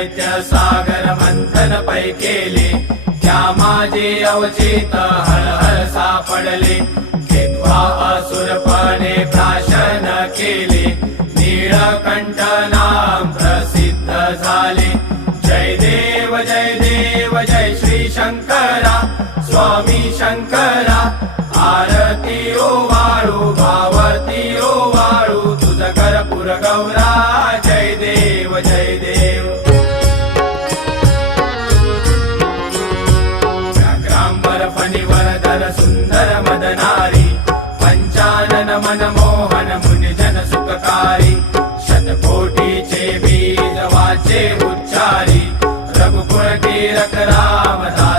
दैत्य सागर मंथन पै केले, त्या माझे अवचित हळहळ सापडले. घेतवा असुरपणे प्राशन केले, नीळकंठ नाम प्रसिद्ध झाले. जय देव जय देव जय श्री शंकरा, स्वामी शंकरा. आरती ओवाळू भावती ओवाळू, तुझ कर्पूर गौरा. जय देव जय देव. व्याघ्रांबर फणीवरधर सुंदर मदनारी, पंचानन मनमोहन मुनिजन सुखकारी. शतकोटीचे बीज वाचे उच्चारी, रघुकुळ कीरक रामदास